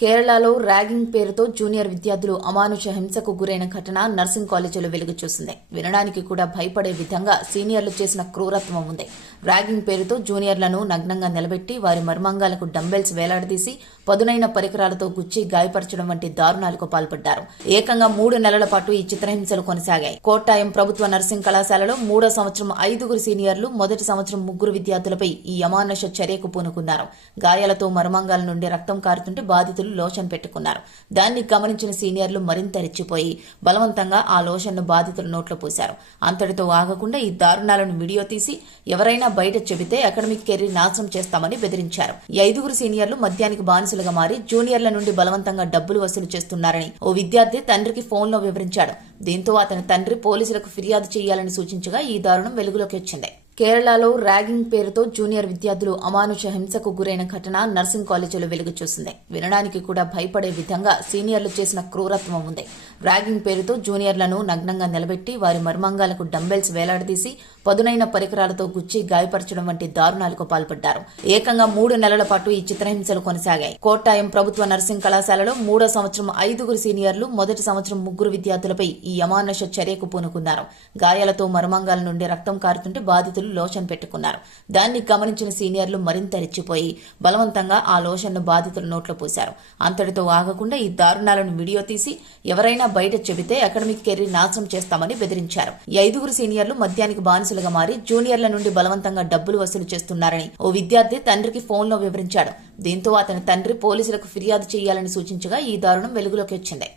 కేరళలో ర్యాగింగ్ పేరుతో జూనియర్ విద్యార్థులు అమానుష హింసకు గురైన ఘటన నర్సింగ్ కాలేజీలో వెలుగు చూసింది. వినడానికి కూడా భయపడే విధంగా సీనియర్లు చేసిన క్రూరత్వం ఉంది. ర్యాగింగ్ పేరుతో జూనియర్లను నగ్నంగా నిలబెట్టి వారి మర్మాంగాలకు డంబెల్స్ వేలాడదీసి పదునైన పరికరాలతో గుచ్చి గాయపరచడం వంటి దారుణాలకు పాల్పడ్డారు. ఏకంగా మూడు నెలల పాటు ఈ చిత్రహింసలు కొనసాగాయి. కోట్టాయం ప్రభుత్వ నర్సింగ్ కళాశాలలో మూడో సంవత్సరం ఐదుగురు సీనియర్లు మొదటి సంవత్సరం ముగ్గురు విద్యార్థులపై ఈ అమానుష చర్యకు పూనుకున్నారు. గాయాలతో మర్మాంగాల నుండి రక్తం కారుతుంటే బాధితులు లోషన్ పెట్టుకున్నారు. దాన్ని గమనించిన సీనియర్లు మరింత రెచ్చిపోయి బలవంతంగా ఆ లోషన్ను బాధితుల నోట్లో పూశారు. అంతటితో ఆగకుండా ఈ దారుణాలను వీడియో తీసి ఎవరైనా బయట చెబితే అకాడమిక్ కెరీర్ నాశనం చేస్తామని బెదిరించారు. ఈ ఐదుగురు సీనియర్లు మద్యానికి బానిసలుగా మారి జూనియర్ల నుండి బలవంతంగా డబ్బులు వసూలు చేస్తున్నారని ఓ విద్యార్థి తండ్రికి ఫోన్లో వివరించాడు. దీంతో అతని తండ్రి పోలీసులకు ఫిర్యాదు చేయాలని సూచించగా ఈ దారుణం వెలుగులోకి వచ్చింది. కేరళలో ర్యాగింగ్ పేరుతో జూనియర్ విద్యార్థులు అమానుష హింసకు గురైన ఘటన నర్సింగ్ కాలేజీలో వెలుగు చూసింది వినడానికి కూడా భయపడే విధంగా సీనియర్లు చేసిన క్రూరత్వం ఉంది. ర్యాగింగ్ పేరుతో జూనియర్లను నగ్నంగా నిలబెట్టి వారి మర్మాంగాలకు డంబెల్స్ వేలాడదీసి పదునైన పరికరాలతో గుచ్చి గాయపరచడం వంటి దారుణాలకు పాల్పడ్డారు. ఏకంగా మూడు నెలల పాటు ఈ చిత్రహింసలు కొనసాగాయి. కోట్టాయం ప్రభుత్వ నర్సింగ్ కళాశాలలో మూడో సంవత్సరం ఐదుగురు సీనియర్లు మొదటి సంవత్సరం ముగ్గురు విద్యార్థులపై ఈ అమానుష చర్యకు పూనుకున్నారు. గాయాలతో మర్మాంగాల నుండి రక్తం కారుతుంటే బాధితులు లోషన్ పెట్టుకున్నారు. దాన్ని గమనించిన సీనియర్లు మరింత రెచ్చిపోయి బలవంతంగా ఆ లోషన్ను బాధితుల నోట్లో పూశారు. అంతటితో ఆగకుండా ఈ దారుణాలను వీడియో తీసి ఎవరైనా బయట చెబితే అకాడమిక్ కెరీర్ నాశనం చేస్తామని బెదిరించారు. ఈ ఐదుగురు సీనియర్లు మద్యానికి బానిసలుగా మారి జూనియర్ల నుండి బలవంతంగా డబ్బులు వసూలు చేస్తున్నారని ఓ విద్యార్థి తండ్రికి ఫోన్లో వివరించాడు. దీంతో అతని తండ్రి పోలీసులకు ఫిర్యాదు చేయాలని సూచించగా ఈ దారుణం వెలుగులోకి వచ్చింది.